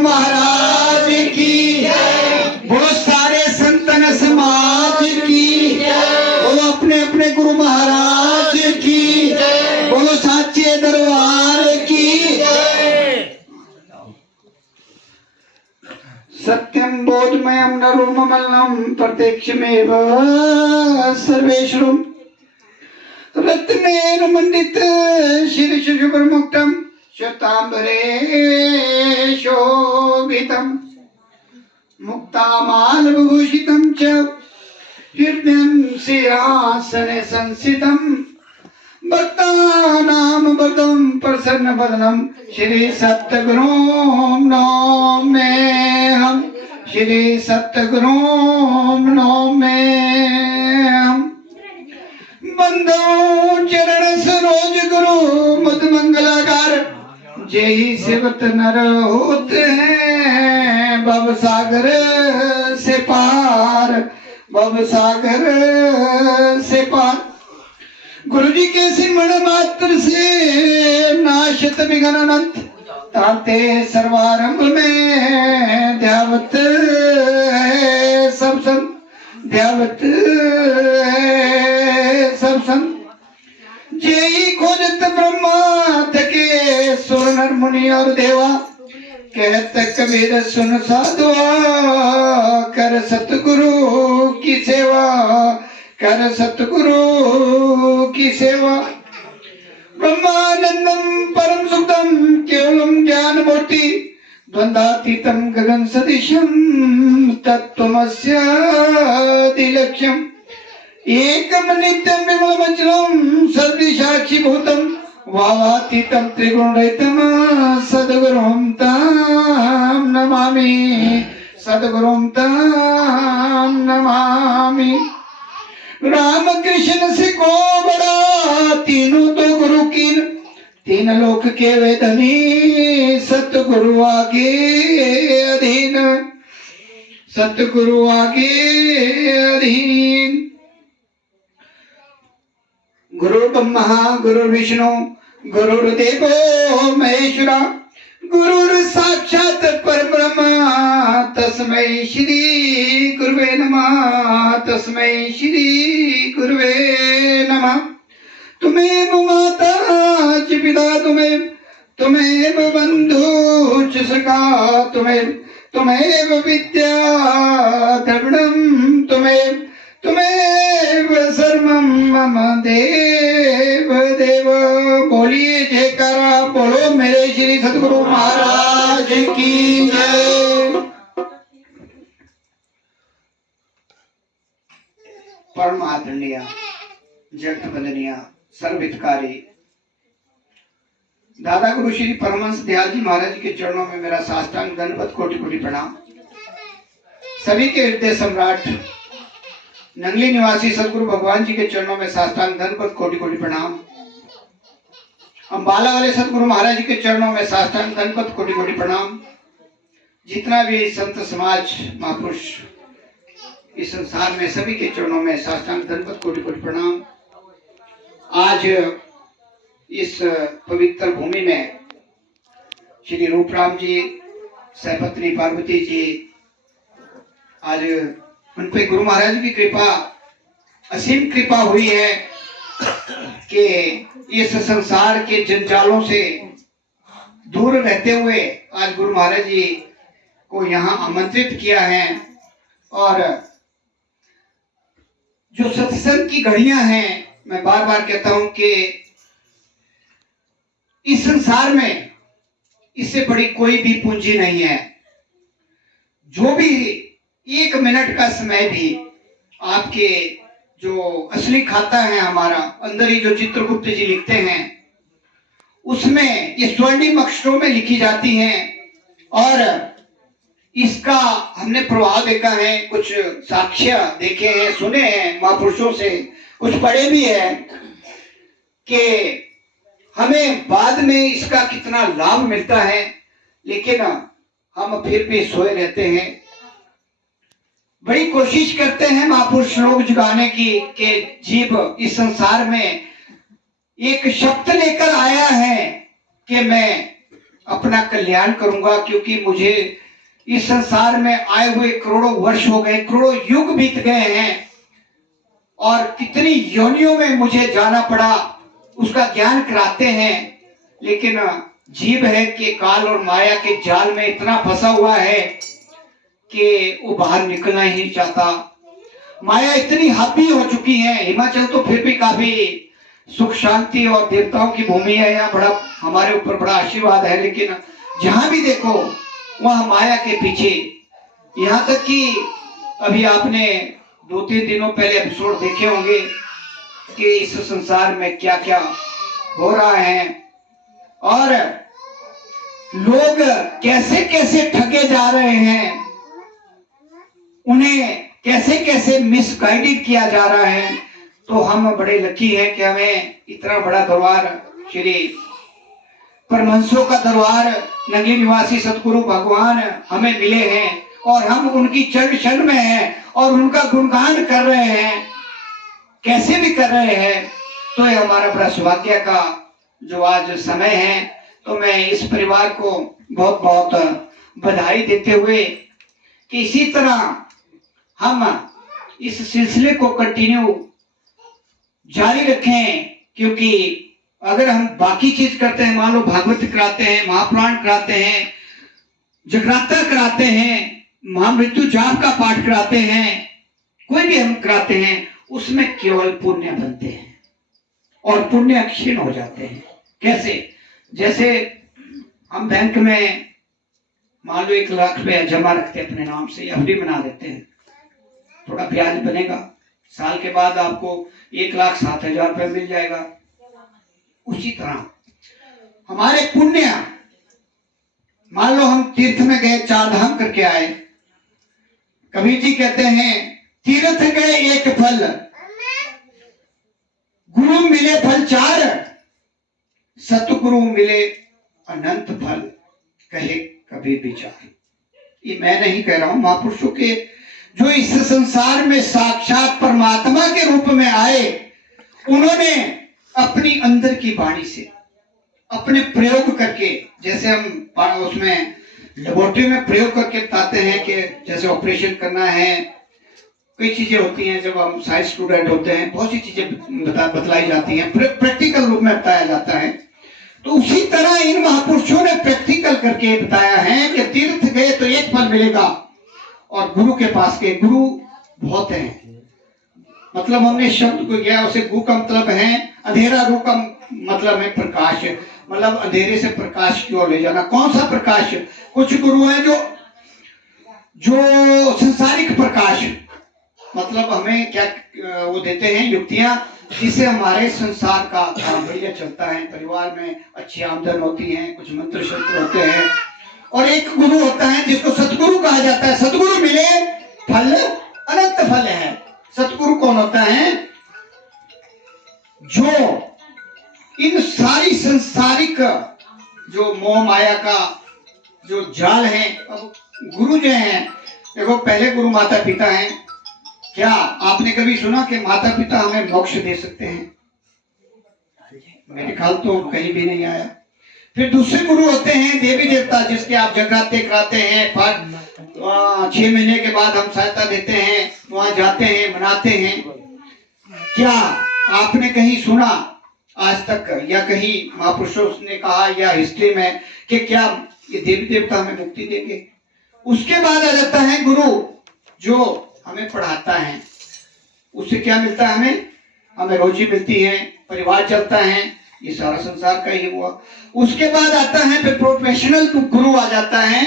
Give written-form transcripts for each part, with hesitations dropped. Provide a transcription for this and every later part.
महाराज की, बोलो सारे संतन समाज की, बोलो अपने अपने गुरु महाराज की, बोलो साचे दरबार की। सत्यम बोधमयम न रूपमल्लम प्रत्यक्षमेव सर्वेश्वरम रत्नेन मंडित शीर्ष शुभ्रमुक्तम श्वेतांबरे शोभितम मुक्तामालविभूषितं च हृदयं सिंहासने संस्थितं भक्तानां वरदं प्रसन्नवदनं श्री सद्गुरुं नमाम्यहम्, श्री सद्गुरुं नमाम्यहम्। बंदो चरण सरोज गुरु मद मंगलाकार, जय सेवत नर होते हैं भव सागर से पार, भव सागर से पार। गुरु जी के सिमरण मात्र से नाशत विघ्न अनंत, ताते सर्वारंभ में ध्यावत है सब संत, ध्यावत है सब संत। जय खोजत ब्रह्मा थके सुर नर मुनि और देवा, कहत कबीर सुन साधुआ कर सतगुरु की सेवा, कर सतगुरु की सेवा। ब्रह्मानंदम परम सुखदम केवलम ज्ञान मूर्ति, द्वंद्वातीतम गगन सदृशम तत्त्वमस्यादि लक्ष्यम, एकम नित्यम विमलमचलम सर्वसाक्षी भूतम भावातीतम त्रिगुणरहितम सद्गुरुं तां नमामि, सद्गुरुं तां नमामि। राम कृष्ण से को बड़ा तीनों तो गुरु कीन, तीन लोक के वे धनी सतगुरु आगे अधीन, सतगुरु आगे अधीन। गुरु ब्रह्मा गुरु विष्णु गुरुर्देवो महेश्वरा, गुरुर् साक्षात परब्रह्म तस्मै श्री गुरुवे नमः, तस्मै श्री गुरुवे नमः। तुम्हें माता च पिता तुम्हें बंधु च सखा, तुम्हें विद्या द्रविणम, तुम्हें सर्वम मम देव देव। बोलिए जयकारा, बोलो मेरे श्री सद्गुरु महाराज की जय। परम आदरणीय जगत वंदनीय सर्वहितकारी दादा गुरु श्री परमहंस दयाल जी महाराज के चरणों में मेरा साष्टांग दंडवत कोटि कोटि प्रणाम। सभी के हृदय सम्राट नंगली निवासी सदगुरु भगवान जी के चरणों में साष्टांग दंडवत कोटि कोटि प्रणाम। अम्बाला वाले सदगुरु महाराज जी के चरणों में साष्टांग दंडवत कोटि कोटि प्रणाम। जितना भी संत समाज महापुरुष इस संसार में, सभी के चरणों में साष्टांग दंडवत कोटि कोटि प्रणाम। आज इस पवित्र भूमि में श्री रूपराम जी, सहपत्नी पार्वती जी, आज उन पे गुरु महाराज की कृपा, असीम कृपा हुई है कि इस संसार के जंजालों से दूर रहते हुए आज गुरु महाराज जी को यहाँ आमंत्रित किया है। और जो सत्संग की घड़ियां हैं, मैं बार बार कहता हूं कि इस संसार में इससे बड़ी कोई भी पूंजी नहीं है। जो भी एक मिनट का समय भी आपके जो असली खाता है हमारा, अंदर ही जो चित्रगुप्त जी लिखते हैं, उसमें ये स्वर्णिम अक्षरों में लिखी जाती हैं। और इसका हमने प्रभाव देखा है, कुछ साक्ष्य देखे हैं, सुने हैं महापुरुषों से, कुछ पढ़े भी है कि हमें बाद में इसका कितना लाभ मिलता है, लेकिन हम फिर भी सोए रहते हैं। बड़ी कोशिश करते हैं महापुरुष लोग जगाने की कि जीव इस संसार में एक शब्द लेकर आया है कि मैं अपना कल्याण करूंगा, क्योंकि मुझे इस संसार में आए हुए करोड़ों वर्ष हो गए, करोड़ों युग बीत गए हैं और कितनी योनियों में मुझे जाना पड़ा, उसका ज्ञान कराते हैं। लेकिन जीव है कि काल और माया के जाल में इतना फंसा हुआ है कि वो बाहर निकलना ही नहीं चाहता। माया इतनी हावी हो चुकी है। हिमाचल तो फिर भी काफी सुख शांति और देवताओं की भूमि है, यहाँ बड़ा हमारे ऊपर बड़ा आशीर्वाद है, लेकिन जहां भी देखो वहां माया के पीछे। यहाँ तक कि अभी आपने 2-3 दिनों पहले एपिसोड देखे होंगे कि इस संसार में क्या क्या हो रहा है और लोग कैसे कैसे ठगे जा रहे हैं, उन्हें कैसे कैसे मिसगाइडेड किया जा रहा है। तो हम बड़े लकी हैं कि हमें इतना बड़ा दरबार, श्री परमहंसों का दरबार, नगरी निवासी सतगुरु भगवान हमें मिले हैं और हम उनकी चरण शरण में हैं और उनका गुणगान कर रहे हैं, कैसे भी कर रहे हैं। तो ये हमारा बड़ा सौभाग्य का जो आज समय है। तो मैं इस परिवार को बहुत बहुत बधाई देते हुए कि इसी तरह हम इस सिलसिले को कंटिन्यू जारी रखें, क्योंकि अगर हम बाकी चीज करते हैं, मान लो भागवत कराते हैं, महापुराण कराते हैं, जगराता कराते हैं, महामृत्यु जाप का पाठ कराते हैं, कोई भी हम कराते हैं, उसमें केवल पुण्य बनते हैं और पुण्य क्षीण हो जाते हैं। कैसे? जैसे हम बैंक में मान लो 1 लाख रुपया जमा रखते हैं अपने नाम से, एफडी बना देते हैं, थोड़ा ब्याज बनेगा, साल के बाद आपको 1,07,000 रुपये मिल जाएगा। उसी तरह हमारे पुण्य, मान लो हम तीर्थ में गए, 4 धाम करके आए, कबीर जी कहते हैं तीर्थ गए 1 फल, गुरु मिले फल 4, सतगुरु मिले अनंत फल, कहे कबीर विचार। ये मैं नहीं कह रहा हूं, महापुरुषों के जो इस संसार में साक्षात परमात्मा के रूप में आए, उन्होंने अपनी अंदर की वाणी से, अपने प्रयोग करके, जैसे हम उसमें लेबोरेटरी में प्रयोग करके बताते हैं कि जैसे ऑपरेशन करना है, कई चीजें होती हैं, जब हम साइंस स्टूडेंट होते हैं बहुत सी चीजें बतलाई जाती हैं, प्रैक्टिकल रूप में बताया जाता है। तो उसी तरह इन महापुरुषों ने प्रैक्टिकल करके बताया है कि तीर्थ गए तो 1 फल मिलेगा और गुरु के पास के, गुरु बहुत हैं, मतलब हमने शब्द को किया, उसे गु का मतलब है अंधेरा, रू का मतलब है प्रकाश, मतलब अंधेरे से प्रकाश की ओर ले जाना। कौन सा प्रकाश? कुछ गुरु हैं जो संसारिक प्रकाश, मतलब हमें क्या वो देते हैं युक्तियां, जिससे हमारे संसार का काम बढ़िया चलता है, परिवार में अच्छी आमदन होती है, कुछ मंत्र शस्त्र होते हैं। और एक गुरु होता है जिसको सतगुरु कहा जाता है, सतगुरु मिले फल अनंत फल है। सतगुरु कौन होता है? जो इन सारी संसारिक जो मोह माया का जो जाल है। अब गुरु जो है, देखो पहले गुरु माता पिता हैं। क्या आपने कभी सुना कि माता पिता हमें मोक्ष दे सकते हैं? मेरे ख्याल तो कहीं भी नहीं आया। फिर दूसरे गुरु होते हैं देवी देवता, जिसके आप जगराते कराते हैं, 6 महीने के बाद हम सहायता देते हैं, वहां जाते हैं, मनाते हैं। क्या आपने कहीं सुना आज तक, या कहीं महापुरुषों ने कहा या हिस्ट्री में कि क्या ये देवी देवता हमें मुक्ति देंगे? उसके बाद आ जाता है गुरु जो हमें पढ़ाता है। उससे क्या मिलता है? हमें रोजी मिलती है, परिवार चलता है, ये सारा संसार का ही हुआ। उसके बाद आता है फिर प्रोफेशनल गुरु आ जाता है।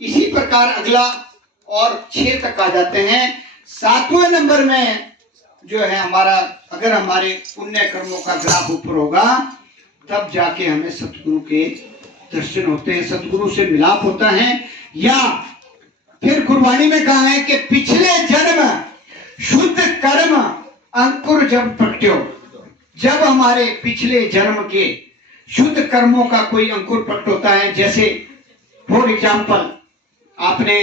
इसी प्रकार अगला और 6 तक आ जाते हैं। 7वें नंबर में जो है हमारा, अगर हमारे पुण्य कर्मों का ग्राफ ऊपर होगा तब जाके हमें सतगुरु के दर्शन होते हैं, सतगुरु से मिलाप होता है। या फिर गुरबाणी में कहा है कि पिछले जन्म शुद्ध कर्म अंकुर जब प्रगट्यो, जब हमारे पिछले जन्म के शुद्ध कर्मों का कोई अंकुर प्रकट होता है। जैसे फॉर एग्जाम्पल, आपने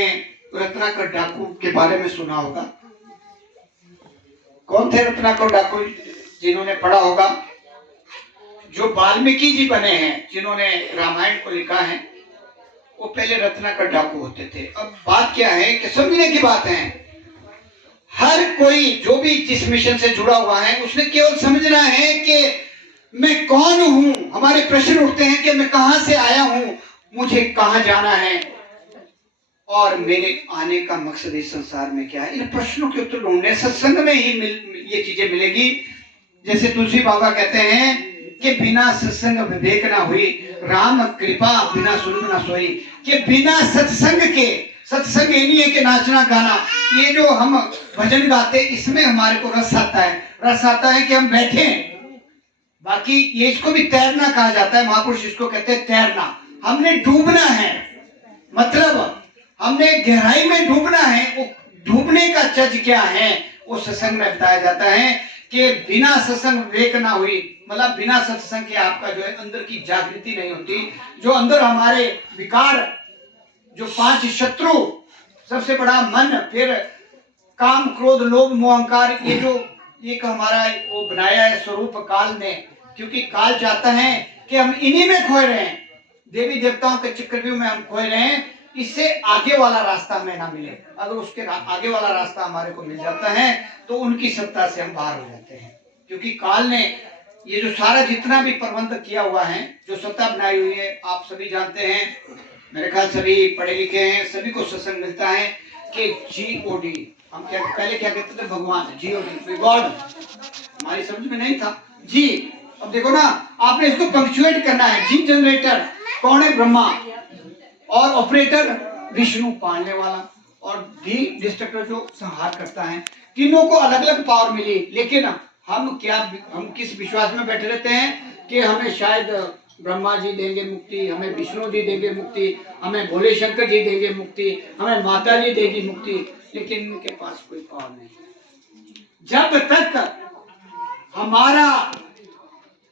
रत्नाकर डाकू के बारे में सुना होगा। कौन थे रत्नाकर डाकू? जिन्होंने पढ़ा होगा, जो वाल्मीकि जी बने हैं, जिन्होंने रामायण को लिखा है, वो पहले रत्नाकर डाकू होते थे। अब बात क्या है कि समझने की बात है, हर कोई जो भी जिस मिशन से जुड़ा हुआ है उसने केवल समझना है कि मैं कौन हूं। हमारे प्रश्न उठते हैं कि मैं कहां से आया हूं, मुझे कहां जाना है, और मेरे आने का मकसद इस संसार में क्या है। इन प्रश्नों के उत्तर ढूंढने सत्संग में ही ये चीजें मिलेगी। जैसे तुलसी बाबा कहते हैं कि बिना सत्संग विवेक ना हुई, राम कृपा बिना सुन ना सोई। कि बिना सत्संग के, सत्संग ये नहीं है कि नाचना गाना, ये जो हम भजन गाते इसमें हमारे को रस आता है। रस आता है कि हम बैठे, बाकी ये इसको भी तैरना कहा जाता है। महापुरुष इसको कहते हैं तैरना। हमने डूबना है, मतलब हमने गहराई में डूबना है। वो डूबने का चज क्या है वो सत्संग में बताया जाता है कि बिना सत्संग विवेक ना हुई, मतलब बिना सत्संग के आपका जो है अंदर की जागृति नहीं होती। जो अंदर हमारे विकार, जो 5 शत्रु, सबसे बड़ा मन, फिर काम क्रोध लोभ मोह अहंकार, ये जो एक हमारा वो बनाया है स्वरूप काल ने, क्योंकि काल चाहता है कि हम इन्हीं में खोए रहे हैं, देवी देवताओं के चक्रव्यूह में हम खोए रहे हैं। इससे आगे वाला रास्ता हमें ना मिले। अगर उसके आगे वाला रास्ता हमारे को मिल जाता है तो उनकी सत्ता से हम बाहर हो जाते हैं। क्योंकि काल ने ये जो सारा जितना भी प्रबंध किया हुआ है, जो सत्ता बनाई हुई है, आप सभी जानते हैं, मेरे ख्याल सभी पढ़े लिखे हैं, सभी को सत्संग मिलता है कि GOD, हम क्या पहले क्या कहते थे, भगवान, GOD गॉड, हमारी समझ में नहीं था जी। अब देखो ना, आपने इसको पंक्चुएट करना है। जी जनरेटर कौन है, ब्रह्मा, और ऑपरेटर विष्णु पालने वाला, और डी डिस्ट्रक्टर जो संहार करता है। तीनों को अलग अलग पावर मिली, लेकिन हम किस विश्वास में बैठे रहते हैं कि हमें शायद ब्रह्मा जी देंगे मुक्ति, हमें विष्णु जी देंगे मुक्ति, हमें भोले शंकर जी देंगे मुक्ति, हमें माता जी देगी मुक्ति, लेकिन इनके पास कोई पावर नहीं। जब तक हमारा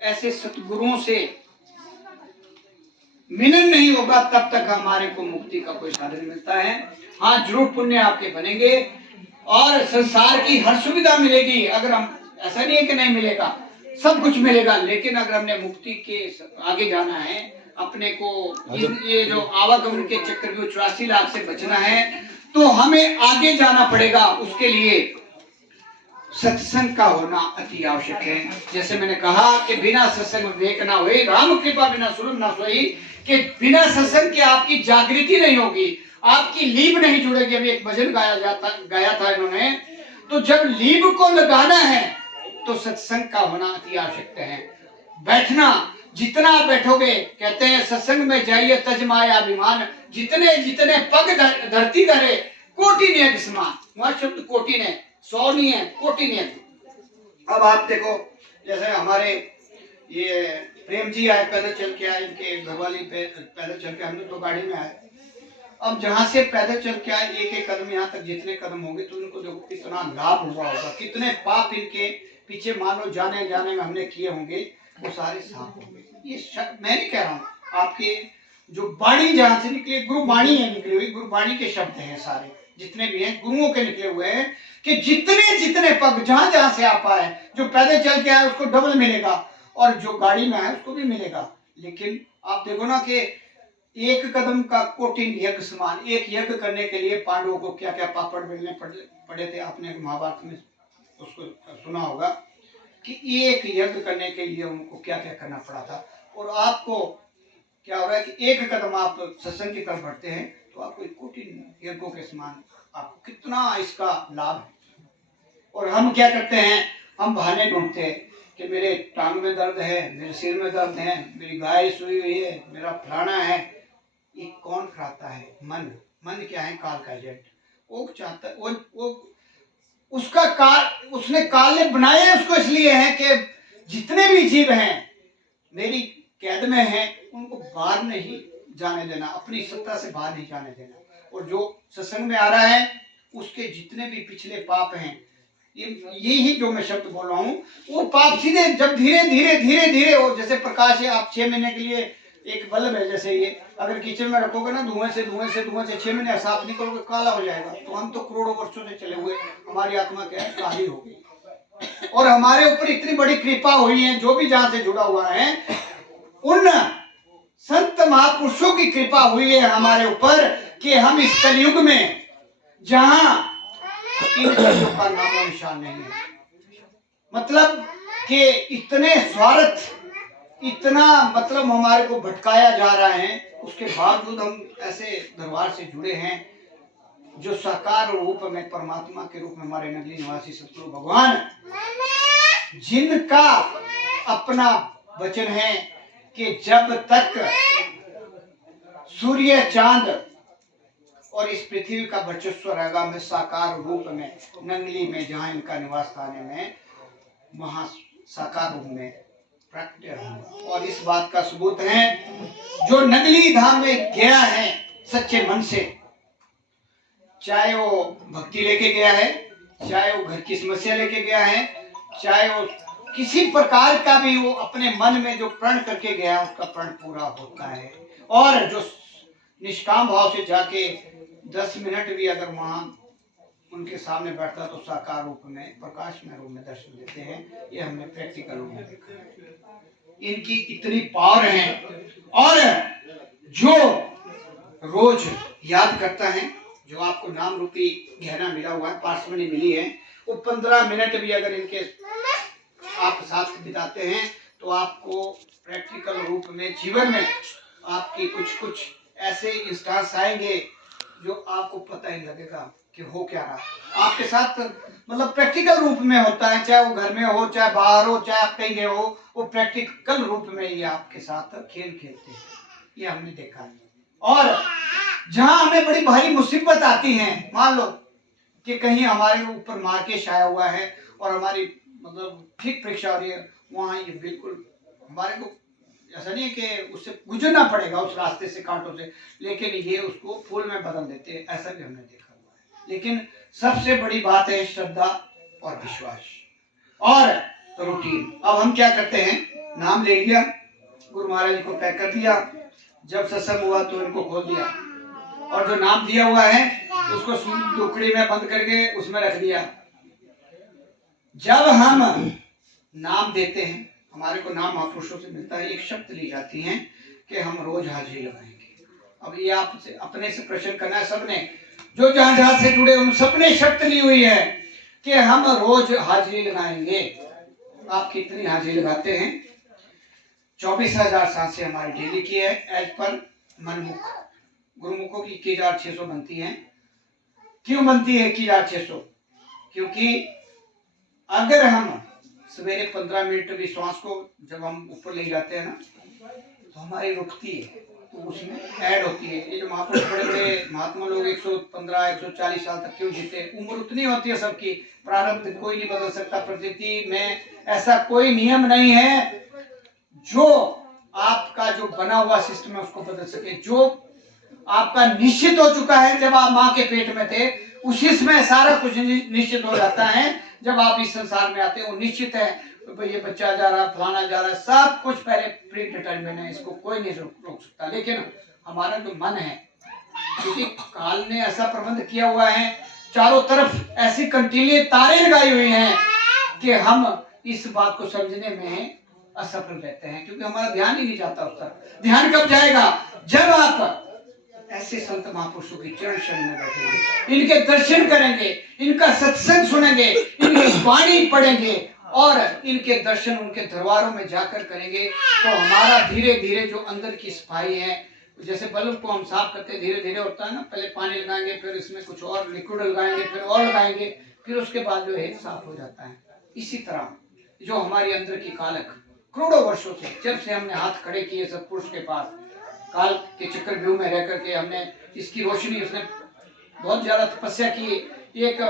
ऐसे सतगुरुओं से मिलन नहीं होगा तब तक हमारे को मुक्ति का कोई साधन मिलता है। हाँ, जरूर पुण्य आपके बनेंगे और संसार की हर सुविधा मिलेगी। अगर हम, ऐसा नहीं है कि नहीं मिलेगा, सब कुछ मिलेगा, लेकिन अगर हमने मुक्ति के आगे जाना है, अपने को ये जो आवागमन के चक्रव्यूह 84 लाख से बचना है, तो हमें आगे जाना पड़ेगा। उसके लिए सत्संग का होना अति आवश्यक है। जैसे मैंने कहा कि बिना सत्संग विवेक ना हुई, राम कृपा बिना सुन ना सोई, कि बिना सत्संग के आपकी जागृति नहीं होगी, आपकी लीब नहीं जुड़ेगी। अभी एक भजन गाया था इन्होंने। तो जब लीब को लगाना है तो सत्संग का होना अति आवश्यक है। बैठना, जितना बैठोगे, कहते हैं सत्संग में जाइए तज माया अभिमान, जितने जितने पग धरती धरे कोटि ने समान। वहां शब्द कोटि ने, 100 नहीं है, कोटि ने। अब आप देखो, जैसे हमारे ये प्रेम जी आए, पैदल चल के आए, इनके घरवाली पैदल चल के, हम तो गाड़ी में आए। अब जहां से पैदल चल के आए, एक एक कदम यहाँ तक जितने कदम होंगे, तो उनको देखो कितना लाभ हुआ होगा, कितने पाप इनके पीछे मानो जाने जाने में हमने किए होंगे, वो सारे साफ होंगे। ये मैं नहीं कह रहा हूँ, आपके जो वाणी जहां से निकली, गुरुवाणी है निकली हुई, गुरुवाणी के शब्द हैं सारे, जितने भी हैं गुरुओं के निकले हुए हैं, कि जितने जितने पग जहां जहां से आप आए, जो पैदल चल के आए उसको डबल मिलेगा, और जो गाड़ी में आए उसको भी मिलेगा। लेकिन आप देखो ना कि एक कदम का कोटिन यज्ञ समान। एक यज्ञ करने के लिए पांडवों को क्या क्या पापड़ बेलने पड़े थे, आपने महाभारत में उसको सुना होगा कि एक यज्ञ करने के लिए उनको क्या क्या करना पड़ा था। और आपको क्या हो रहा है कि एक कदम आप सत्संग की तरफ बढ़ते हैं तो आपको एक कोटिन यज्ञों के समान आपको कितना इसका लाभ है। और हम क्या करते हैं, हम बहाने ढूंढते हैं कि मेरे टांग में दर्द है, मेरे सिर में दर्द है, मेरी गाय सुई हुई है, मेरा फलाना है। ये कौन कराता है? मन। मन क्या है? काल का एजेंट। वो चाहता है, वो उसका काल, उसने काल ने बनाया उसको इसलिए है कि जितने भी जीव हैं मेरी कैद में हैं, उनको बाहर नहीं जाने देना, अपनी सत्ता से बाहर नहीं जाने देना। और जो सत्संग में आ रहा है उसके जितने भी पिछले पाप हैं, यही जो मैं शब्द बोल रहा हूँ, वो पाप सीधे जब धीरे धीरे धीरे धीरे हो, जैसे प्रकाश है, आप 6 महीने के लिए एक बल्ब है, जैसे ये अगर किचन में रखोगे ना, धुएं से 6 महीने साफ निकलोगे, काला हो जाएगा। तो हम तो करोड़ों वर्षों से चले हुए, हमारी आत्मा क्या है, काली हो गई। और हमारे ऊपर इतनी बड़ी कृपा हुई है, जो भी जहां से जुड़ा हुआ है, उन संत महापुरुषों की कृपा हुई है हमारे ऊपर कि हम इस कलयुग में, जहां इन चीजों का नामो निशान नहीं है, मतलब कि इतने स्वार्थ, इतना मतलब हमारे को भटकाया जा रहा है, उसके बावजूद हम ऐसे दरबार से जुड़े हैं जो साकार रूप में परमात्मा के रूप में हमारे नगली निवासी सतगुरु भगवान, जिनका अपना वचन है कि जब तक सूर्य चांद और इस पृथ्वी का वर्चस्व रहेगा, मैं साकार रूप में नंगली में जहां इनका निवास स्थान में, वहां साकार रूप में प्रकट रहूंगा। और इस बात का सबूत है, जो नगली धाम में गया है सच्चे मन से, चाहे वो भक्ति लेके गया है, चाहे वो घर की समस्या लेके गया है, चाहे वो किसी प्रकार का भी वो अपने मन में जो प्रण करके गया, उसका प्रण पूरा होता है। और जो निष्काम भाव से जाके 10 मिनट भी अगर वहां उनके सामने बैठता तो साकार रूप में, प्रकाश में रूप में दर्शन देते हैं। ये हमने प्रैक्टिकल रूप में देखा है। इनकी इतनी पावर है, और जो रोज याद करता है, जो आपको नाम रूपी गहना मिला हुआ है, पार्समनी मिली है, वो 15 मिनट भी अगर इनके आप साथ बिताते हैं तो आपको प्रैक्टिकल रूप में जीवन में आपकी कुछ ऐसे इंस्टांस आएंगे जो आपको पता ही लगेगा कि हो क्या रहा आपके साथ, मतलब प्रैक्टिकल रूप में होता है, चाहे वो घर में हो, चाहे बाहर हो, चाहे आप कहीं गए हो, वो प्रैक्टिकल रूप में ये आपके साथ खेल खेलते हैं। ये हमने देखा है। और जहां हमें बड़ी भारी मुसीबत आती है, मान लो कि कहीं हमारे ऊपर मार के छाया हुआ है और हमारी मतलब ठीक परीक्षा हो रही है, वहां ये बिल्कुल हमारे को ऐसा नहीं है कि उससे गुजरना पड़ेगा उस रास्ते से, कांटों से, लेकिन ये उसको फूल में बदल देते हैं, ऐसा भी हमने देखा हुआ है। लेकिन सबसे बड़ी बात है श्रद्धा और विश्वास और रूटीन। अब हम क्या करते हैं, नाम ले लिया, गुरु महाराज को पैक कर दिया, जब सत्संग हुआ तो इनको खोल दिया, और जो नाम दिया हुआ है उसको टुकड़ी में बंद करके उसमें रख दिया। जब हम नाम देते हैं, हमारे को नाम महापुरुषों से मिलता है, एक शब्द ली जाती है कि हम रोज हाजिरी लगाएंगे। अब ये आपसे अपने से प्रश्न करना है, सबने जो जहां जहां से जुड़े उन सबने शर्त ली हुई है कि हम रोज हाजिरी लगाएंगे। आप कितनी हाजिरी लगाते हैं? 24,000 सांसें हमारी डेली की है, एज पर मनमुख। गुरुमुखों की 21,600 बनती है। क्यों बनती है 21,600? क्योंकि अगर हम सवेरे 15 मिनट भी श्वास को जब हम ऊपर ले जाते हैं ना, तो हमारी रुकती है, तो उसमें ऐड होती है। ये जो महापुरुष बड़े बड़े महात्मा लोग 115 140 साल तक क्यों जीते? उम्र उतनी होती है सबकी, प्रारब्ध कोई नहीं बदल सकता, प्रकृति में ऐसा कोई नियम नहीं है जो आपका जो बना हुआ सिस्टम है उसको बदल सके। जो आपका निश्चित हो चुका है जब आप माँ के पेट में थे, उसी समय सारा कुछ निश्चित हो जाता है। जब आप इस संसार में आते हैं वो निश्चित है, तो ये बच्चा जा रहा, फलाना जा रहा, सब कुछ पहले प्री डिटरमिन है, इसको कोई नहीं रोक सकता। लेकिन हमारा जो मन है, क्योंकि काल ने ऐसा प्रबंध किया हुआ है, चारों तरफ ऐसी कंटीली तारे लगाई हुई हैं कि हम इस बात को समझने में असफल रहते हैं, क्योंकि हमारा ध्यान ही नहीं जाता उस तरफ। ध्यान कब जाएगा? जब आप ऐसे संत महापुरुषों की चरण शरण में बैठेंगे, इनके दर्शन करेंगे, इनका सत्संग सुनेंगे, इनकी वाणी पढ़ेंगे और इनके दर्शन उनके दरबारों में जाकर करेंगे, तो हमारा धीरे धीरे जो अंदर की सफाई है, जैसे बल्ब को हम साफ करते धीरे धीरे होता है ना, पहले पानी लगाएंगे, फिर इसमें कुछ और लिक्विड लगाएंगे, फिर और लगाएंगे, फिर उसके बाद जो है साफ हो जाता है। इसी तरह जो हमारी अंदर की कालक करोड़ों वर्षों से, जब से हमने हाथ खड़े किए सत्पुरुष के पास, काल के चक्रव्यूह में रह करके हमने इसकी रोशनी, उसने बहुत ज्यादा तपस्या की, एक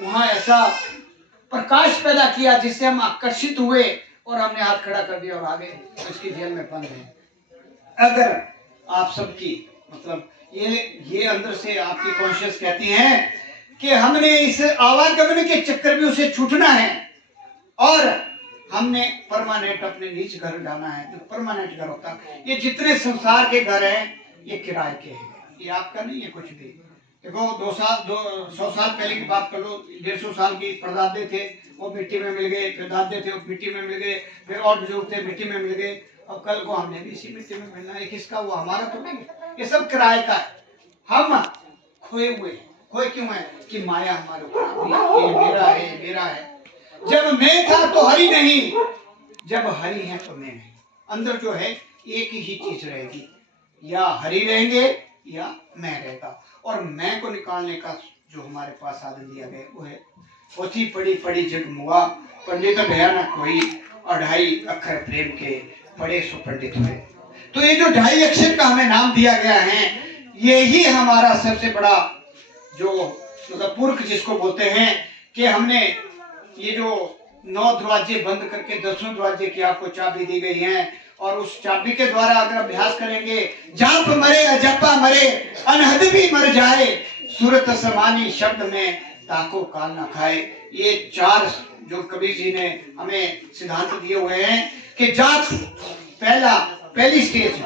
वहां ऐसा प्रकाश पैदा किया जिससे हम आकर्षित हुए और हमने हाथ खड़ा कर दिया और आगे तो इसकी जेल में बंद है। अगर आप सबकी मतलब ये अंदर से आपकी कॉन्शियस कहती है कि हमने इस आवागमन के चक्रव्यूह से छूटना है और हमने परमानेंट अपने निज घर जाना है, जो परमानेंट घर होता है। ये जितने संसार के घर हैं ये किराए के हैं, ये आपका नहीं है कुछ भी। देखो 100 साल पहले की बात कर लो, 150 साल की परदादे थे वो मिट्टी में मिल गए, फिर दादे थे वो मिट्टी में मिल गए, फिर और बुजुर्ग थे मिट्टी में मिल गए। अब कल को हमने भी इसी मिट्टी में मिलना है। किसका? वो हमारा तो नहीं है, ये सब किराए का है। हम खोए हुए हैं। खोए क्यों है? कि माया हमारे ऊपर आ गई, ये मेरा है, ये मेरा है। जब मैं था तो हरि नहीं, जब हरि है तो मैं नहीं। अंदर जो है एक ही चीज रहेगी, या हरि रहेंगे या मैं रहेगा। और मैं को निकालने का जो हमारे पास साधन दिया गया वो है पोथी पढ़ी पढ़ी जग मुआ, पंडित भया न कोई, और 2.5 अक्षर प्रेम के पढ़े सो पंडित हुए। तो ये जो 2.5 अक्षर का हमें नाम दिया गया है, यही हमारा सबसे बड़ा जो मतलब पुरख जिसको बोलते हैं, कि हमने ये जो 9 दरवाजे बंद करके 10वें दरवाजे की आपको चाबी दी गई है, और उस चाबी के द्वारा अगर अभ्यास करेंगे, जाप मरे अजपा मरे अनहद भी मर जाए, सूरत समानी शब्द में ताको काल न खाए। ये 4 जो कबीर जी ने हमें सिद्धांत दिए हुए हैं कि जाप पहली स्टेज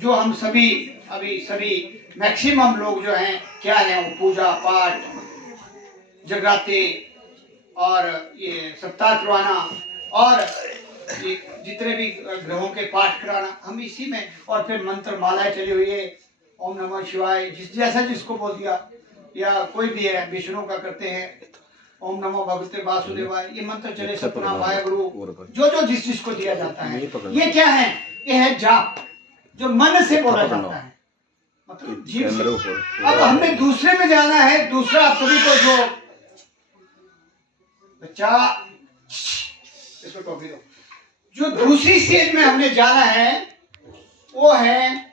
जो हम सभी अभी सभी मैक्सिमम लोग जो हैं क्या है, वो पूजा पाठ, जगराते और ये सप्ताह करवाना और ये जितने भी ग्रहों के पाठ कराना, हम इसी में, और फिर मंत्र मालाएं चली हुई है, ओम नमः शिवाय जैसा जिसको बोल दिया, या कोई भी है विष्णु का करते हैं ओम नमो भगवते वासुदेवाय, ये मंत्र चले सतनाम वाहेगुरु, जो जो जिस जिसको दिया जाता है। ये क्या है? ये है जाप, जो मन से बोला जाता है, मतलब जीव से। अब हमें दूसरे में जाना है, दूसरा आप सभी को जो बच्चा इसको टॉपी दो, जो दूसरी स्टेज में हमने जाना है वो है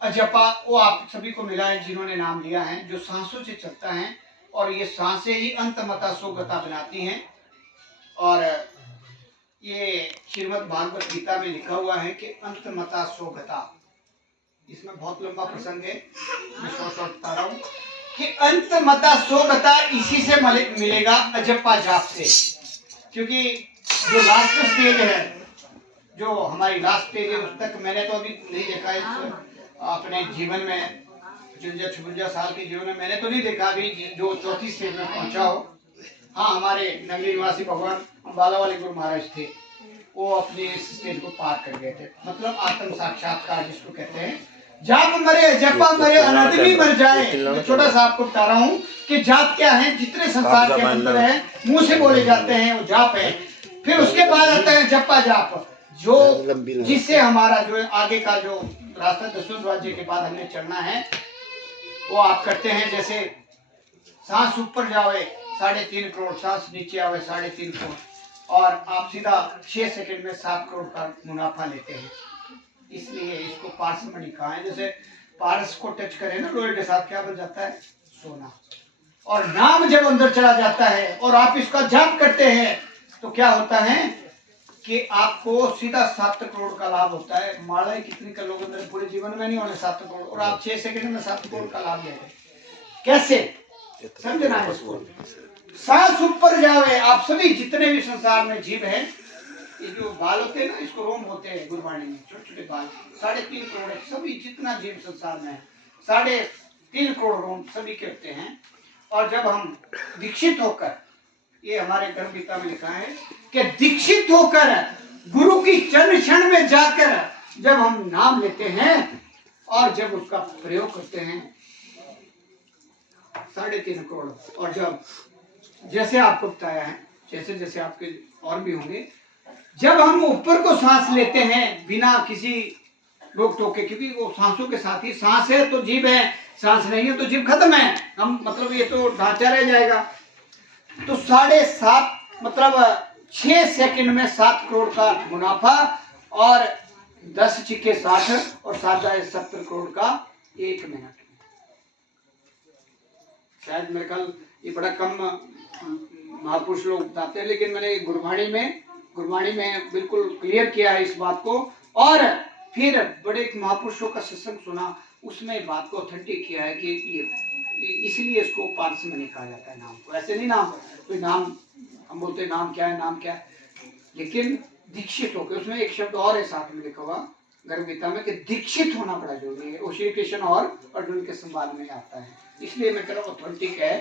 अजपा। वो आप सभी को मिला है जिन्होंने नाम लिया है, जो सांसों से चलता है, और ये सांसें ही अंतमता सोगता बनाती हैं। और ये श्रीमद् भागवत गीता में लिखा हुआ है कि अंतमता सोगता, इसमें बहुत लंबा प्रसंग है, मैं शॉर्ट बता रहा हूँ कि अंतमता सोगता इसी से मिलेगा, अजपा जाप से। क्योंकि जो लास्ट स्टेज है, जो हमारी लास्ट स्टेज है, उस तक मैंने तो अभी नहीं देखा इस अपने जीवन में, 56 साल के जीवन में मैंने तो नहीं देखा अभी जो चौथी स्टेज में पहुंचा हो। हाँ, हमारे नगरी निवासी भगवान अम्बाला वाले गुरु महाराज थे, वो अपने इस स्टेज को पार कर गए थे, मतलब आत्म साक्षात्कार जिसको कहते हैं। जाप मरे जपा मरे अनहद भी मर जाए। तो छोटा सा आपको बता रहा हूँ कि जाप क्या है। जितने संसार के मंत्र हैं मुंह से बोले जाते हैं वो जाप है। फिर उसके बाद आता है जपा जाप, जो जिससे हमारा जो आगे का जो रास्ता 10वें दरवाजे के बाद हमें चलना है वो आप करते हैं। जैसे सांस ऊपर जावे 3.5 करोड़, सांस नीचे आवे 3.5 करोड़, और आप सीधा 6 सेकंड में 7 करोड़ का मुनाफा लेते हैं। इसलिए इसको पारसमणि कहा है। जैसे पारस को टच करें ना लोहे के साथ, क्या बन जाता है? सोना। और नाम जब अंदर चला जाता है और आप इसका जाप करते हैं तो क्या होता है कि आपको सीधा 7 करोड़ का लाभ होता है। माला कितनी कर लोग अंदर पूरे जीवन में नहीं होने 7 करोड़, और आप 6 सेकंड में 7 करोड़ का लाभ ले रहे। कैसे समझना है इसको? सांस ऊपर जावे, आप सभी जितने भी संसार में जीव हैं, ये जो बाल होते हैं ना, इसको रोम होते हैं गुरबाणी में, छोटे छोटे बाल, 3.5 करोड़ है। सभी जितना जीव संसार में है 3.5 करोड़ रोम सभी के होते हैं। और जब हम दीक्षित होकर, ये हमारे धर्म गीता में लिखा है कि दीक्षित होकर गुरु की चरण क्षण में जाकर जब हम नाम लेते हैं और जब उसका प्रयोग करते हैं 3.5 करोड़। और जब जैसे आपको बताया है, जैसे जैसे आपके और भी होंगे, जब हम ऊपर को सांस लेते हैं बिना किसी रोक टोके, क्योंकि वो सांसों के साथ ही सांस है तो जीव है, सांस नहीं है तो जीव खत्म है। हम मतलब ये तो ढांचा रह जाएगा। तो 7.5 मतलब 6 सेकंड में 7 करोड़ का मुनाफा, और 10 चिक्के 60 और 70 करोड़ का 1 मिनट में। शायद मेरे ख्याल ये बड़ा कम महापुरुष लोग बताते हैं, लेकिन मैंने गुरबाणी में बिल्कुल क्लियर किया है इस बात को। और फिर बड़े महापुरुषों का सत्संग सुना, उसमें बात को ऑथेंटिक किया है कि इसलिए इसको पारसमणि कहा जाता है। नाम को ऐसे नहीं, नाम कोई नाम हम बोलते हैं नाम क्या है, नाम क्या है, लेकिन दीक्षित होकर, उसमें एक शब्द और है साथ में लिखा हुआ, गर्भ गीता में कि दीक्षित होना बड़ा जरूरी है। वो श्री कृष्ण और अर्जुन के संवाद में आता है, इसलिए मैं कह रहा हूँ ऑथेंटिक है।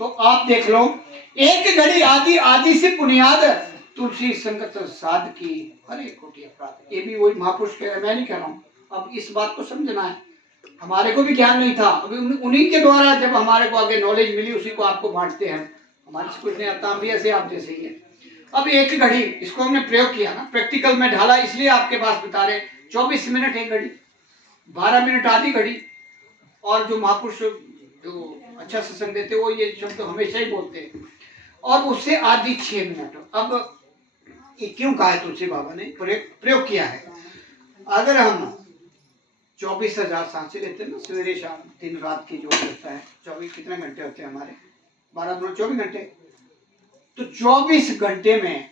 तो आप देख लो, एक घड़ी आदि आदि से बुनियाद तुलसी संगत साध की हरे कोटि अपराध। ये भी वही महापुरुष कह रहे हैं, मैं नहीं कह रहा हूँ। अब इस बात को समझना है, हमारे को भी ज्ञान नहीं था, अभी उन्हीं के द्वारा जब हमारे को आगे नॉलेज मिली उसी को आपको बांटते हैं। हमारे से कुछ नहीं आता, हम भी ऐसे आप जैसे ही है। अब एक घड़ी इसको हमने प्रयोग किया ना, प्रैक्टिकल में ढाला, इसलिए आपके पास बता रहे 24 मिनट एक घड़ी, 12 मिनट आधी घड़ी। और जो महापुरुष जो अच्छा सत्संग देते वो ये शब्द हमेशा ही बोलते हैं। और उससे आधी 6 मिनट। अब ये क्यों कहा है तुलसी बाबा ने, प्रयोग किया है। अगर हम 24,000 सांसें लेते हैं ना, सवेरे शाम दिन रात की जो होता है, 24 कितने घंटे होते हैं हमारे, 12 मिनट 24 घंटे। तो 24 घंटे में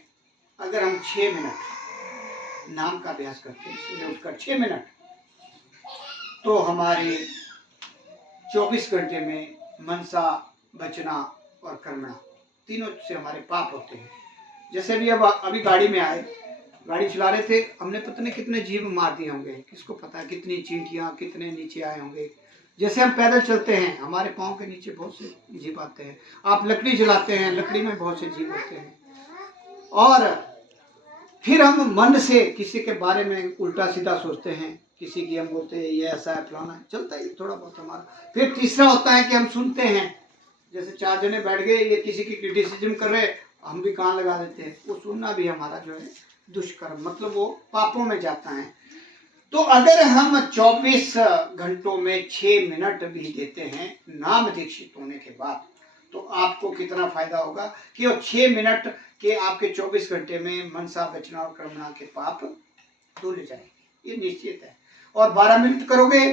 अगर हम 6 मिनट नाम का अभ्यास करते हैं, सुबह उठकर 6 मिनट, तो हमारे 24 घंटे में मनसा, वचना और कर्मणा तीनों से हमारे पाप होते हैं। जैसे भी अब अभी गाड़ी में आए, गाड़ी चला रहे थे, हमने पता नहीं कितने जीव मार दिए होंगे, किसको पता है, कितनी चींटियां कितने नीचे आए होंगे। जैसे हम पैदल चलते हैं, हमारे पाँव के नीचे बहुत से जीव आते हैं। आप लकड़ी जलाते हैं, लकड़ी में बहुत से जीव होते हैं। और फिर हम मन से किसी के बारे में उल्टा सीधा सोचते हैं, किसी की हम बोलते हैं ये ऐसा है फलाना है, चलता ही थोड़ा बहुत हमारा। फिर तीसरा होता है कि हम सुनते हैं, जैसे 4 जने बैठ गए, ये किसी की क्रिटिसिज्म कर रहे, हम भी कान लगा देते हैं। वो सुनना भी हमारा जो है दुष्कर्म, मतलब वो पापों में जाता है। तो अगर हम 24 घंटों में 6 मिनट भी देते हैं नाम दीक्षित होने के बाद, तो आपको कितना फायदा होगा कि वो 6 मिनट के आपके 24 घंटे में मनसा, वचना और कर्मणा के पाप धुल जाएंगे, ये निश्चित है। और 12 मिनट करोगे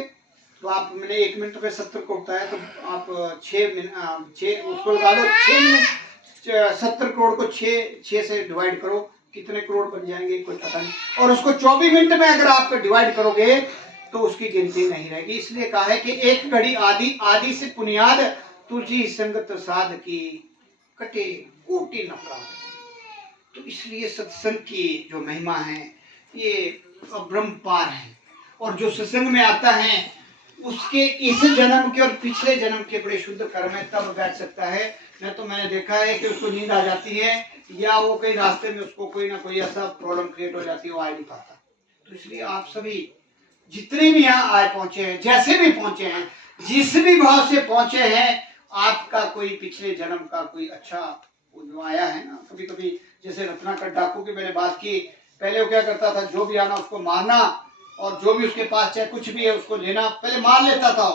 तो आप, मैंने 1 मिनट में 70 को होता है, तो आप 6 मिनट 6 उसको लगा लो, 6 मिनट 70 करोड़ को 6 से डिवाइड करो, कितने करोड़ बन जाएंगे कोई पता नहीं। और उसको 24 मिनट में अगर आप डिवाइड करोगे तो उसकी गिनती नहीं रहेगी। इसलिए कहा है कि एक घड़ी आदि आदि से बुनियाद तुलसी संगत साध की कटे कोटि न अपराध। तो इसलिए सत्संग की जो महिमा है ये ब्रह्मपार है। और जो सत्संग में आता है उसके इस जन्म के और पिछले जन्म के बड़े शुद्ध कर्म है, तब बैठ सकता है। नहीं तो मैंने देखा है कि उसको नींद आ जाती है, या वो कहीं रास्ते में उसको कोई ना कोई ऐसा प्रॉब्लम क्रिएट हो जाती है, वो आ नहीं पाता। तो इसलिए आप सभी जितने भी यहाँ आए पहुंचे हैं, जैसे भी पहुंचे हैं, जिस भी भाव से पहुंचे हैं, आपका कोई पिछले जन्म का कोई अच्छा जो आया है ना। कभी कभी जैसे रत्नाकर डाकू की मैंने बात की, पहले वो क्या करता था, जो भी आना उसको मारना, और जो भी उसके पास चाहे कुछ भी है उसको लेना, पहले मार लेता था,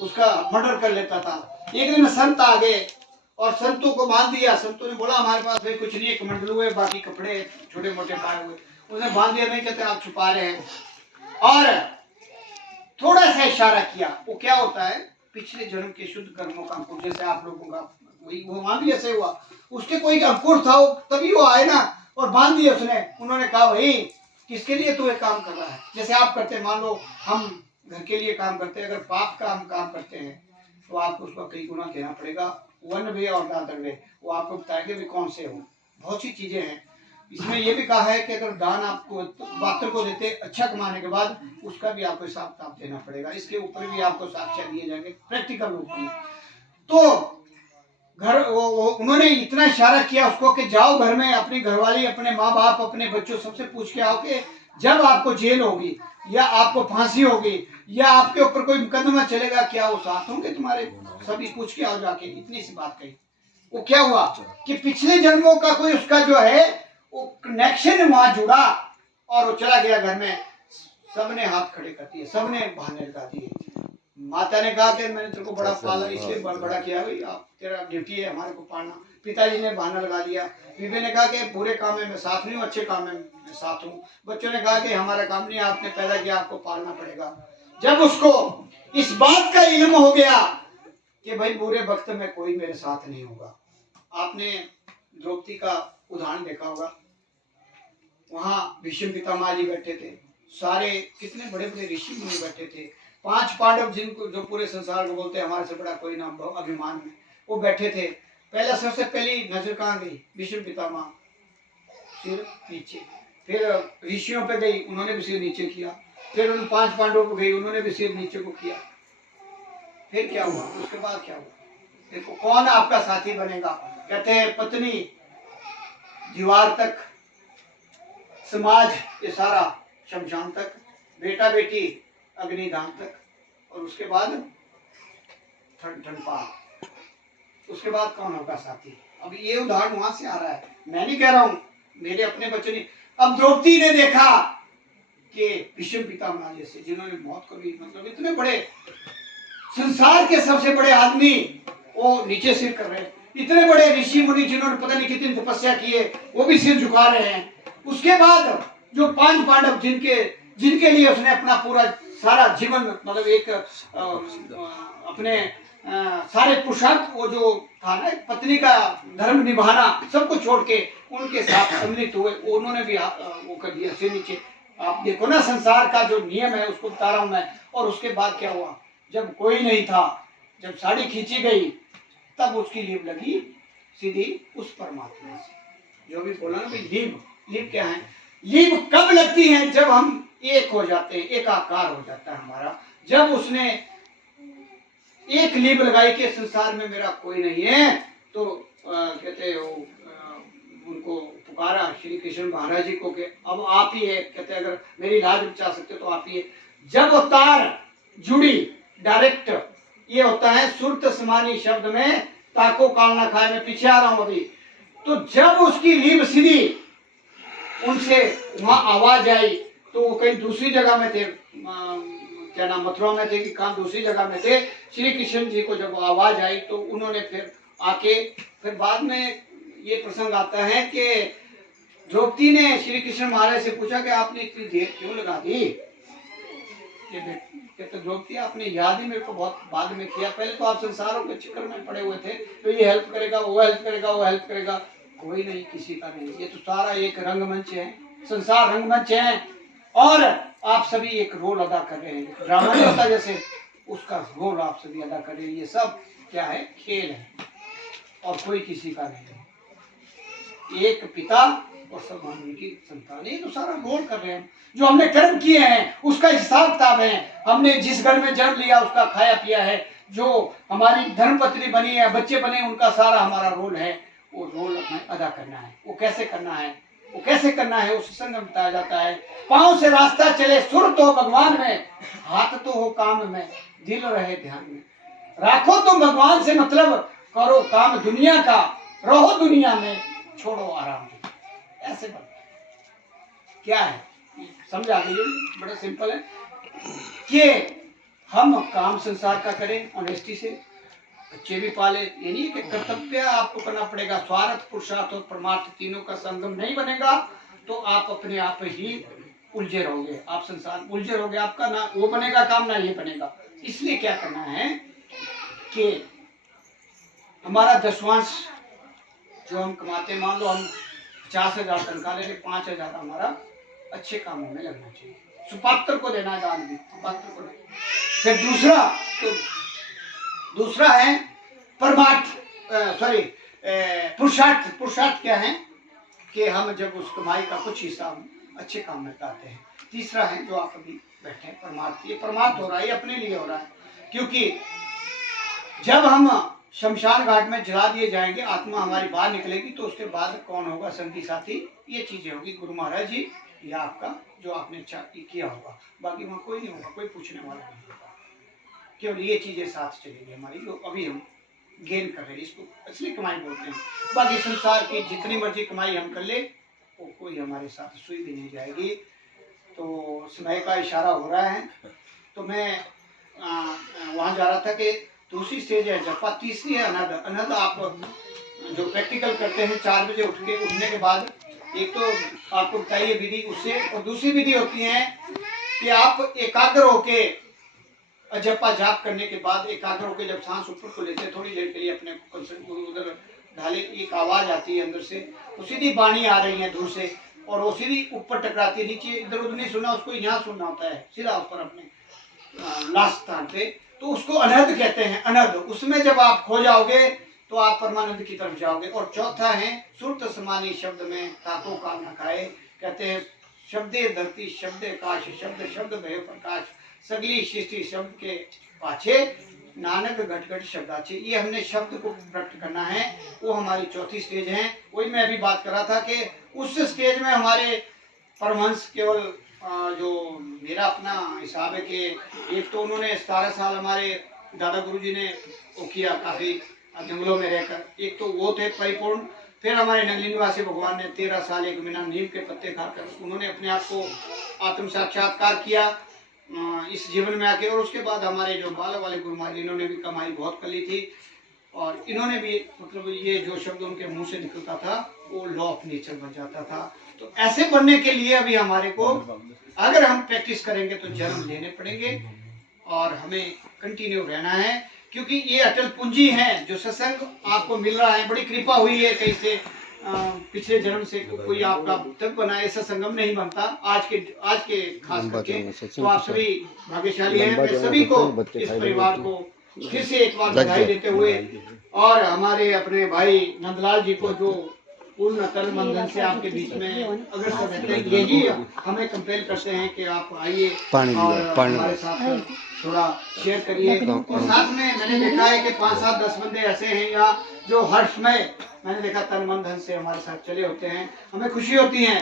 उसका मर्डर कर लेता था। एक दिन संत आ गए और संतों को बांध दिया। संतों ने बोला हमारे पास भाई कुछ नहीं है, कमंडलू है, बाकी कपड़े छोटे मोटे पाए हुए। उसने बांध दिया, नहीं कहते आप छुपा रहे हैं। और थोड़ा सा इशारा किया, वो क्या होता है, पिछले जन्म के शुद्ध कर्मों का अंकुर, जैसे आप लोगों का वही वो वहां भी ऐसे हुआ, उसके कोई अंकुर था, तभी वो आए ना, और बांध दिया उसने। उन्होंने कहा भाई किसके लिए तू एक काम कर रहा है, जैसे आप करते हैं, मान लो हम घर के लिए काम करते हैं, अगर पाप का हम काम करते हैं तो आपको उसका कई गुना देना पड़ेगा, 1 वे और द अदर वे, वो आपको बताएंगे भी कौन से हो। बहुत सी चीजें हैं इसमें। ये भी कहा है कि अगर दान आपको पात्र को देते अच्छा कमाने के बाद, उसका भी आपको हिसाब किताब देना पड़ेगा। इसके ऊपर भी आपको साक्ष्य दिए जाएंगे प्रैक्टिकल रूप में। तो घर वो उन्होंने इतना इशारा किया उसको कि जाओ घर में अपनी घरवाली, अपने माँ बाप, अपने बच्चों सबसे पूछ के आओ कि जब आपको जेल होगी या आपको फांसी होगी या आपके ऊपर कोई मुकदमा चलेगा, क्या वो साथ होंगे तुम्हारे? सभी पूछ के आओ जाके। इतनी सी बात कही। वो क्या हुआ कि पिछले जन्मों का कोई उसका जो है वो कनेक्शन वहां जुड़ा, और वो चला गया घर में। सबने हाथ खड़े कर दिए, सबने बहाने लगा दिए। माता ने कहा कि मैंने तेरे को बड़ा पाला, इसलिए बड़ा किया, भाई आप तेरा ड्यूटी है हमारे को पालना। पिताजी ने बहाना लगा लिया। बीबी ने कहा कि बुरे काम में मैं साथ नहीं हूँ, अच्छे काम में मैं साथ हूँ। बच्चों ने कहा कि हमारा काम नहीं, आपने पैदा किया, आपको पालना पड़ेगा। जब उसको इस बात का इल्म हो गया कि भाई बुरे वक्त में कोई मेरे साथ नहीं होगा। आपने द्रौपदी का उदाहरण देखा होगा, वहां भीष्म पितामह जी बैठे थे, सारे कितने बड़े बड़े ऋषि मुनि बैठे थे, 5 पांडव जिनको जो पूरे संसार को बोलते हैं हमारे से बड़ा कोई ना अभिमान में, वो बैठे थे। पहले सबसे पहली नजर कहाँ गई? भीष्म पितामह, सिर पीछे। फिर ऋषियों पे गई, उन्होंने भी सिर नीचे किया। फिर उन 5 पांडवों पे गई, उन्होंने भी सिर नीचे को किया। फिर क्या हुआ, उसके बाद क्या हुआ? देखो कौन आपका साथी बनेगा? कहते हैं पत्नी दीवार तक, समाज ये सारा शमशान तक, बेटा बेटी अग्निधाम तक, और उसके बाद ठन ठन पार। उसके बाद कौन होगा साथी? अब ये उदाहरण वहां से आ रहा है, मैं नहीं कह रहा हूं, मेरे अपने बच्चे ने। अब द्रौपदी ने देखा कि भीष्म पितामह जैसे जिन्होंने मौत को भी, मतलब इतने बड़े संसार के सबसे बड़े आदमी वो नीचे सिर कर रहे हैं, इतने बड़े ऋषि मुनि जिन्होंने पता नहीं कितनी तपस्या की है वो भी सिर झुका रहे हैं। उसके बाद जो 5 पांडव जिनके लिए उसने अपना पूरा सारा जीवन, मतलब एक अपने सारे पुरुषार्थ, वो जो था ना पत्नी का धर्म निभाना, सबको छोड़ के उनके साथ सम्मिलित हुए, उन्होंने भी वो कर दिया सिर नीचे। आप देखो ना, संसार का जो नियम है उसको बता रहा हूं मैं। और उसके बाद क्या हुआ, जब कोई नहीं था, जब साड़ी खींची गई, तब उसकी लीब लगी सीधी उस परमात्मा से। जो भी बोला ना, लीब क्या है? लीब कब लगती है? जब हम एक हो जाते हैं, एकाकार हो जाता है हमारा। जब उसने एक लीब लगाई कि संसार में मेरा कोई नहीं है, तो कहते हो उनको पुकारा श्री कृष्ण महाराज जी को कि अब आप ही है। कहते अगर मेरी लाज बचा सकते हो तो आप ही है। जब वो तार जुड़ी डायरेक्ट, ये होता है सुरत समानी शब्द में ताको काल ना खाए, मैं पीछे आ रहा हूं अभी। तो जब उसकी लीब सीधी, उनसे वहां आवाज आई, तो वो कहीं दूसरी जगह में थे, क्या नाम, मथुरा में थे कि कहाँ दूसरी जगह में थे। श्री कृष्ण जी को जब आवाज आई तो उन्होंने फिर आके, फिर बाद में ये प्रसंग आता है कि द्रौपदी ने श्री कृष्ण महाराज से पूछा कि आपने इतनी देर क्यों लगा दी? कहते द्रौपदी आपने याद ही मेरे को बहुत बाद में किया, पहले तो आप संसारों के चक्कर में पड़े हुए थे, तो ये हेल्प करेगा, वो हेल्प करेगा, वो हेल्प करेगा, कोई नहीं, किसी का नहीं। ये तो सारा एक रंगमंच है, संसार रंगमंच है, और आप सभी एक रोल अदा कर रहे हैं। ड्रामा नहीं होता जैसे, उसका रोल आप सभी अदा कर रहे हैं। ये सब क्या है? खेल है, और कोई किसी का नहीं है। एक पिता और सब मानवी की संतान, ये तो सारा रोल कर रहे हैं। जो हमने कर्म किए हैं उसका हिसाब किताब है। हमने जिस घर में जन्म लिया उसका खाया पिया है। जो हमारी धर्मपत्नी बनी है, बच्चे बने, उनका सारा हमारा रोल है। वो रोल हमें अदा करना है। वो कैसे करना है? वो कैसे करना है? उस संग में बताया जाता है। पांव से रास्ता चले, सुर तो भगवान में, हाथ तो हो काम में, दिल रहे ध्यान में। राखो तुम भगवान से मतलब, करो काम दुनिया का, रहो दुनिया में, छोड़ो आराम। ऐसे बन क्या है? समझा गई? बड़ा सिंपल है कि हम काम संसार का करें ऑनेस्टी से, बच्चे भी पाले। ये नहीं कि कर्तव्य आपको करना पड़ेगा। स्वार्थ, पुरुषार्थ और परमार्थ तीनों का संगम नहीं बनेगा तो आप अपने आप ही उलझे रहोगे। आप संसार उलझे रहोगे, आपका ना वो बनेगा काम, ना ये बनेगा। इसलिए क्या करना है कि हमारा दशवांश जो हम कमाते, मान लो हम 50,000 तनख्वाह ले, 5,000 हमारा अच्छे कामों में लगना चाहिए। सुपात्र को देना है दान भी, सुपात्र को नहीं। फिर दूसरा है परमार्थ, सॉरी पुरुषार्थ। पुरुषार्थ क्या है कि हम जब उस कमाई का कुछ हिस्सा अच्छे काम में लगाते हैं। तीसरा है जो आप अभी बैठे हैं, परमार्थ। ये परमार्थ हो रहा है, ये अपने लिए हो रहा है, क्योंकि जब हम शमशान घाट में जला दिए जाएंगे, आत्मा हमारी बाहर निकलेगी, तो उसके बाद कौन होगा संगी साथी? ये चीजें होगी गुरु महाराज जी या आपका जो आपने अच्छा किया होगा। बाकी वहाँ कोई नहीं होगा, कोई पूछने वाला नहीं होगा। केवल ये चीजें साथ चलेगी हमारी, जो अभी हम गेन कर रहे हैं। इसको असली कमाई बोलते हैं। बाकी संसार की जितनी मर्जी कमाई हम कर ले, वो कोई हमारे साथ सुई भी नहीं जाएगी। तो समय का इशारा हो रहा है, तो मैं वहाँ जा रहा था कि दूसरी स्टेज है जपा, तीसरी है अनद। अनद आप जो प्रैक्टिकल करते हैं 4 बजे उठने के बाद, एक तो आपको बताइए विधि उससे, और दूसरी विधि होती है कि आप एकाग्र होके जपा जाप करने के बाद एकाग्र होके जब सांस ऊपर को लेते हैं, थोड़ी देर के लिए अपने उधर ढाले, एक आवाज आती है अंदर से, वो सीधी बाणी आ रही है दूर से, और वो सीधी ऊपर टकराती है, नीचे इधर उधर नहीं सुनना, उसको यहाँ सुनना होता है, सीधा ऊपर अपने लास्ट स्थान पे। तो उसको अनहद कहते हैं, अनहद। उसमें जब आप खो जाओगे तो आप परमानंद की तरफ जाओगे। और चौथा है सुरत समानी शब्द में ताको काल न खाए। कहते हैं शब्दे धरती शब्द काश, शब्द शब्द भयो प्रकाश, सगली सृष्टि शब्द के पाछे, नानक घट घट शब्दाचे। ये हमने शब्द को प्रकट करना है, वो हमारी चौथी स्टेज है। वही मैं अभी बात कर रहा था कि उस स्टेज में हमारे परमहंस केवल जो मेरा अपना हिसाब है कि एक तो उन्होंने 17 साल हमारे दादा गुरु जी ने वो किया काफी जंगलों में रहकर, एक तो वो थे परिपूर्ण। फिर हमारे नगली निवासी भगवान ने 13 साल 1 महीना नीम के पत्ते खाकर उन्होंने अपने आप को आत्म साक्षात्कार किया इस जीवन में आके। और उसके बाद हमारे जो बाला वाले गुरु महाराज, इन्होंने भी कमाई बहुत कर ली थी और इन्होंने भी मतलब ये जो शब्द उनके मुंह से निकलता था वो लॉ ऑफ नेचर बन जाता था। तो ऐसे बनने के लिए अभी हमारे को अगर हम प्रैक्टिस करेंगे तो जन्म लेने पड़ेंगे और हमें कंटिन्यू रहना है, क्योंकि ये अटल पूंजी है जो सत्संग आपको मिल रहा है। बड़ी कृपा हुई है कहीं से पिछले जन्म से कोई आपका तक बना, ऐसा संगम नहीं बनता आज के खास करके। तो आप सभी भाग्यशाली हैं। मैं सभी को इस परिवार को फिर से एक बार बधाई देते हुए और हमारे अपने भाई नंदलाल जी को जो पूर्ण तन मन धन से आपके बीच में अग्रसर रहते हैं, यही हमें कंपेल करते हैं कि आप आइए और हमारे साथ थोड़ा शेयर करिए। और साथ में मैंने देखा है कि 5, 7, 10 बंदे ऐसे हैं यहाँ जो हर समय मैंने देखा तन मन धन से हमारे साथ चले होते हैं। हमें खुशी होती है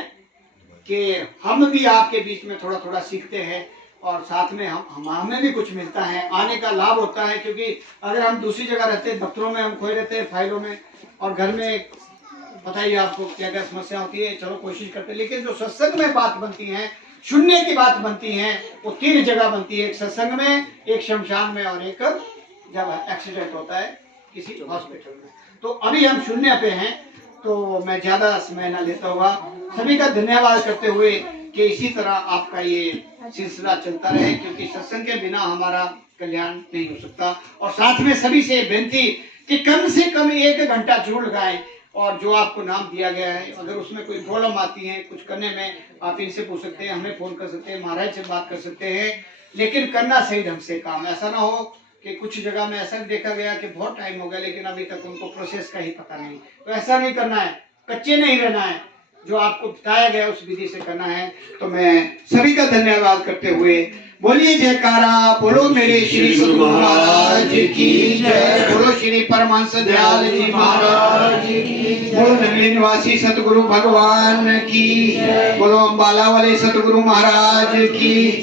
कि हम भी आपके बीच में थोड़ा थोड़ा सीखते हैं और साथ में हमें भी कुछ मिलता है, आने का लाभ होता है। क्योंकि अगर हम दूसरी जगह रहते हैं, दफ्तरों में हम खोए रहते हैं, फाइलों में, और घर में बताइए आपको क्या क्या समस्या होती है। चलो कोशिश करते हैं, लेकिन जो सत्संग में बात बनती है, शून्य की बात बनती है, वो 3 जगह बनती है, एक सत्संग में, एक शमशान में और एक जब एक्सीडेंट होता है किसी हॉस्पिटल में। तो अभी हम शून्य पे हैं, तो मैं ज्यादा समय न लेता हुआ सभी का धन्यवाद करते हुए कि इसी तरह आपका ये सिलसिला चलता रहे, क्योंकि सत्संग के बिना हमारा कल्याण नहीं हो सकता। और साथ में सभी से बेनती कि कम से कम 1 घंटा जरूर लगाएं, और जो आपको नाम दिया गया है अगर उसमें कोई प्रॉब्लम आती है कुछ करने में, आप इनसे पूछ सकते हैं, हमें फोन कर सकते हैं, महाराज से बात कर सकते हैं, लेकिन करना सही ढंग से काम। ऐसा ना हो कि कुछ जगह में ऐसा देखा गया कि बहुत टाइम हो गया लेकिन अभी तक उनको प्रोसेस का ही पता नहीं। तो ऐसा नहीं करना है, कच्चे नहीं रहना है, जो आपको बताया गया उस विधि से करना है। तो मैं सभी का धन्यवाद करते हुए बोलिए जयकारा, बोलो मेरे श्री गुरु महाराज की जय, बोलो श्री परमहंस दयाल जी महाराज की, बोलो नगली निवासी सतगुरु भगवान की, बोलो अम्बाला वाले सतगुरु महाराज की।